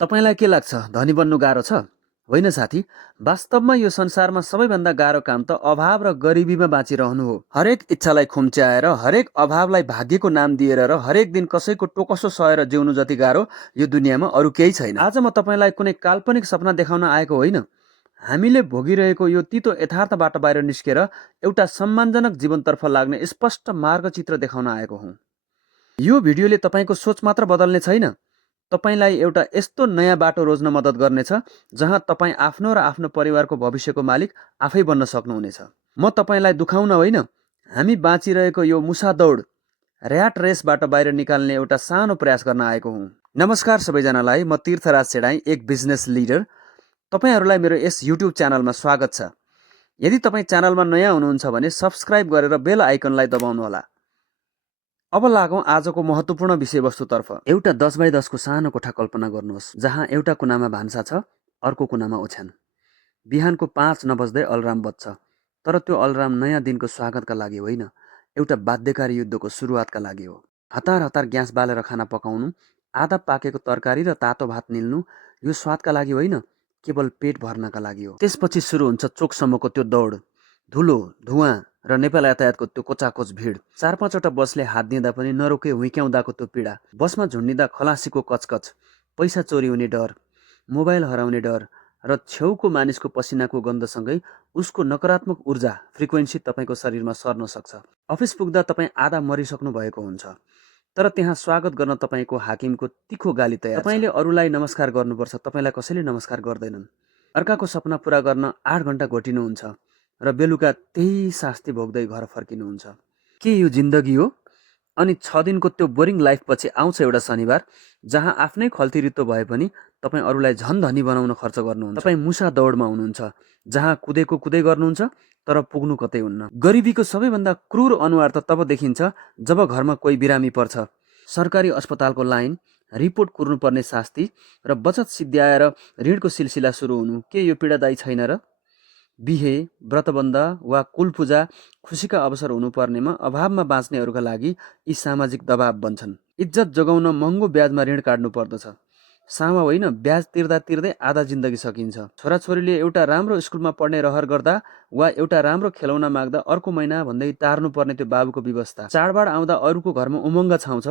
तपाईलाई के लाग्छ धनी बन्नु गाह्रो छ? होइन साथी, वास्तवमा यो संसारमा सबैभन्दा गाह्रो काम त अभाव र गरिबीमा बाँचिरहनु हो। हरेक इच्छालाई खुम्च्याएर, हरेक अभावलाई भाग्यको नाम दिएर र हरेक दिन कसैको टोकसो सहेर जिउनु जति गाह्रो यो दुनियाँमा अरू केही छैन। आज म तपाईँलाई कुनै काल्पनिक सपना देखाउन आएको होइन। हामीले भोगिरहेको यो तितो यथार्थबाट बाहिर निस्केर एउटा सम्मानजनक जीवनतर्फ लाग्ने स्पष्ट मार्गचित्र देखाउन आएको हुँ। यो भिडियोले तपाईँको सोच मात्र बदल्ने छैन, तपाईलाई एउटा यस्तो नयाँ बाटो रोज्न मद्दत गर्नेछ जहाँ तपाईँ आफ्नो र आफ्नो परिवारको भविष्यको मालिक आफै बन्न सक्नुहुनेछ। म तपाईँलाई दुखाउन होइन, हामी बाँचिरहेको यो मुसा दौड र्याट रेसबाट बाहिर निकाल्ने एउटा सानो प्रयास गर्न आएको हुँ। नमस्कार सबैजनालाई, म तीर्थराज सेडाई, एक बिजनेस लिडर। तपाईँहरूलाई मेरो यस युट्युब च्यानलमा स्वागत छ। यदि तपाईँ च्यानलमा नयाँ हुनुहुन्छ भने सब्सक्राइब गरेर बेल आइकनलाई दबाउनुहोला। अब लागौँ आजको महत्त्वपूर्ण विषयवस्तुतर्फ। एउटा 10 बाई 10 को सानो कोठा कल्पना गर्नुहोस्, जहाँ एउटा कुनामा भान्सा छ, अर्को कुनामा ओछ्यान। बिहानको 5 नबज्दै अलार्म बज्छ, तर त्यो अलार्म नयाँ दिनको स्वागतका लागि होइन, एउटा बाध्यकारी युद्धको सुरुवातका लागि हो। हतार हतार ग्यास बालेर खाना पकाउनु, आधा पाकेको तरकारी र तातो भात निल्नु, यो स्वादका लागि होइन, केवल पेट भर्नका लागि हो। त्यसपछि सुरु हुन्छ चोकसम्मको त्यो दौड, धुलो, धुवाँ र नेपाल यातायातको त्यो कोचाकोच भिड। 4-5 वटा बसले हात दिँदा पनि नरोके हुइक्याउँदाको त्यो पीडा, बसमा झुन्डिँदा खलासीको कचकच, पैसा चोरी हुने डर, मोबाइल हराउने डर र छेउको मानिसको पसिनाको गन्धसँगै उसको नकारात्मक ऊर्जा फ्रिक्वेन्सी तपाईँको शरीरमा सर्न सक्छ। अफिस पुग्दा तपाईँ आधा मरिसक्नु भएको हुन्छ, तर त्यहाँ स्वागत गर्न तपाईँको हाकिमको तिखो गाली तयार छ। तपाईँले अरूलाई नमस्कार गर्नुपर्छ, तपाईँलाई कसैले नमस्कार गर्दैनन्। अर्काको सपना पुरा गर्न 8 घण्टा घोटिनुहुन्छ र बेलुका त्यही शास्ति भोग्दै घर फर्किनुहुन्छ। के यो जिन्दगी हो? अनि 6 दिनको त्यो बोरिङ लाइफपछि आउँछ एउटा शनिबार, जहाँ आफ्नै खल्तीरित्तो भए पनि तपाईँ अरूलाई झन् धनी बनाउन खर्च गर्नुहुन्छ। तपाईँ मुसा दौडमा हुनुहुन्छ, जहाँ कुदेको कुदै गर्नुहुन्छ तर पुग्नु कतै हुन्न। गरिबीको सबैभन्दा क्रूर अनुहार त तब देखिन्छ जब घरमा कोही बिरामी पर्छ। सरकारी अस्पतालको लाइन, रिपोर्ट कुर्नुपर्ने शास्ति र बचत सिद्ध्याएर ऋणको सिलसिला सुरु हुनु, के यो पीडादायी छैन र? बिहे, व्रतबन्ध वा कुलपूजा, खुसीका अवसर हुनुपर्नेमा अभावमा बाँच्नेहरूका लागि यी सामाजिक दबाव बन्छन्। इज्जत जोगाउन महँगो ब्याजमा ऋण काट्नु पर्दछ। सामा होइन, ब्याज तिर्दा तिर्दै आधा जिन्दगी सकिन्छ। छोराछोरीले एउटा राम्रो स्कुलमा पढ्ने रहर गर्दा वा एउटा राम्रो खेलौना माग्दा अर्को महिना भन्दै टार्नु पर्ने त्यो बाबुको व्यवस्था। चाडबाड आउँदा अरूको घरमा उमङ्ग छाउँछ,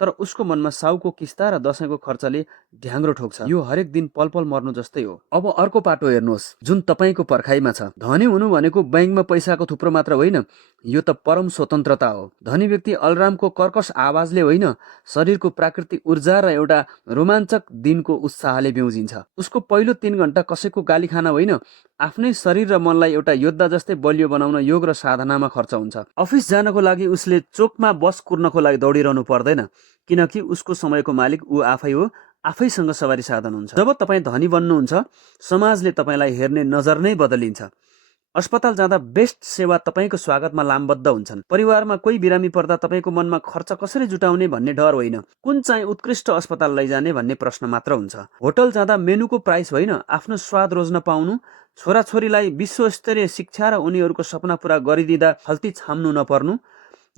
तर उसको मनमा साउको किस्ता र दशैंको खर्चले ढ्याङ्ग्रो ठोक्छ। यो हरेक दिन पल मर्नु जस्तै हो। अब अर्को पाटो हेर्नुहोस्, जुन तपाईँको पर्खाइमा छ। धनी हुनु भनेको बैंकमा पैसाको थुप्रो मात्र होइन, यो त परम स्वतन्त्रता हो। धनी व्यक्ति अलार्मको कर्कश आवाजले होइन, शरीरको प्राकृतिक ऊर्जा र एउटा रोमाञ्चक दिनको उत्साहले बिउजिन्छ। उसको पहिलो 3 घण्टा कसैको गाली खान होइन, आफ्नै शरीर र मनलाई एउटा योद्धा जस्तै बलियो बनाउन योग र साधनामा खर्च हुन्छ। अफिस जानको लागि उसले चोकमा बस कुर्नको लागि दौडिरहनु पर्दैन, किनकि उसको समयको मालिक ऊ आफै हो, आफैसँग सवारी साधन हुन्छ। जब तपाईँ धनी बन्नुहुन्छ, समाजले तपाईँलाई हेर्ने नजर नै बदलिन्छ। अस्पताल जाँदा बेस्ट सेवा तपाईँको स्वागतमा लामबद्ध हुन्छन्। परिवारमा कोही बिरामी पर्दा तपाईँको मनमा खर्च कसरी जुटाउने भन्ने डर होइन, कुन चाहिँ उत्कृष्ट अस्पताल लैजाने भन्ने प्रश्न मात्र हुन्छ। होटल जाँदा मेनुको प्राइस होइन, आफ्नो स्वाद रोज्न पाउनु। छोराछोरीलाई विश्वस्तरीय शिक्षा र उनीहरूको सपना पुरा गरिदिँदा खल्ती छाम्नु नपर्नु।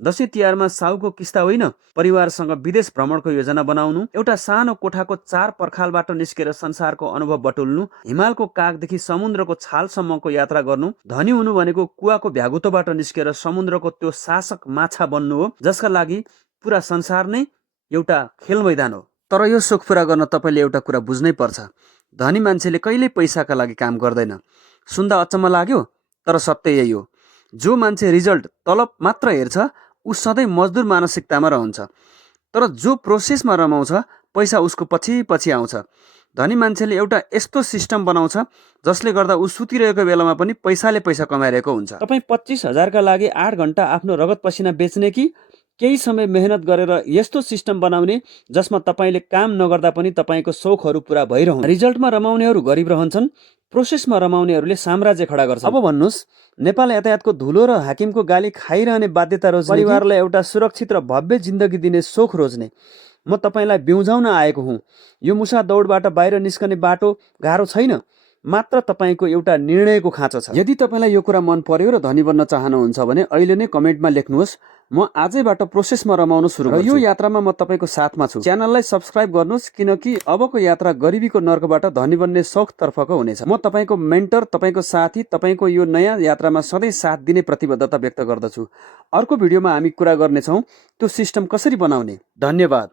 दशैं तिहारमा साउको किस्ता होइन, परिवारसँग विदेश भ्रमणको योजना बनाउनु। एउटा सानो कोठाको 4 पर्खालबाट निस्केर संसारको अनुभव बटुल्नु। हिमालको काखदेखि समुद्रको छालसम्मको यात्रा गर्नु। धनी हुनु भनेको कुवाको भ्यागुतोबाट निस्केर समुद्रको त्यो शासक माछा बन्नु हो, जसका लागि पुरा संसार नै एउटा खेल मैदान हो। तर यो सोख पुरा गर्न तपाईँले एउटा कुरा बुझ्नै पर्छ, धनी मान्छेले कहिल्यै पैसाका लागि काम गर्दैन। सुन्दा अचम्म लाग्यो, तर सत्य यही हो। जो मान्छे रिजल्ट, तलब मात्र हेर्छ, ऊ सधैँ मजदुर मानसिकतामा रहन्छ, तर जो प्रोसेसमा रमाउँछ, पैसा उसको पछि पछि आउँछ। धनी मान्छेले एउटा यस्तो सिस्टम बनाउँछ जसले गर्दा ऊ सुतिरहेको बेलामा पनि पैसा कमाइरहेको हुन्छ। तपाईँ 25,000 का लागि 8 घण्टा आफ्नो रगत पसिना बेच्ने कि केही समय मेहनत गरेर यस्तो सिस्टम बनाउने जसमा तपाईँले काम नगर्दा पनि तपाईँको शौखहरू पुरा भइरहन्। रिजल्टमा रमाउनेहरू गरिब रहन्छन्, प्रोसेसमा रमाउनेहरूले साम्राज्य खडा गर्छन्। अब भन्नुहोस्, नेपाल यातायातको धुलो र हाकिमको गाली खाइरहने बाध्यता रोज्ने, परिवारलाई एउटा सुरक्षित र भव्य जिन्दगी दिने सोख रोज्ने म तपाईँलाई बिउजाउन आएको हुँ। यो मुसा दौडबाट बाहिर निस्कने बाटो गाह्रो छैन, मात्र तपाईँको एउटा निर्णयको खाँचो छ। यदि तपाईँलाई यो कुरा मन पर्यो र धनी बन्न चाहनुहुन्छ भने अहिले नै कमेन्टमा लेख्नुहोस्, म आजैबाट प्रोसेसमा रमाउन सुरु गर्छु। र यो यात्रामा म तपाईँको साथमा छु। च्यानललाई सब्स्क्राइब गर्नुहोस् किनकि अबको यात्रा गरिबीको नर्कबाट धनी बन्ने सौखतर्फको हुनेछ। म तपाईँको मेन्टर, तपाईँको साथी, तपाईँको यो नयाँ यात्रामा सधैँ साथ दिने प्रतिबद्धता व्यक्त गर्दछु। अर्को भिडियोमा हामी कुरा गर्नेछौँ त्यो सिस्टम कसरी बनाउने। धन्यवाद।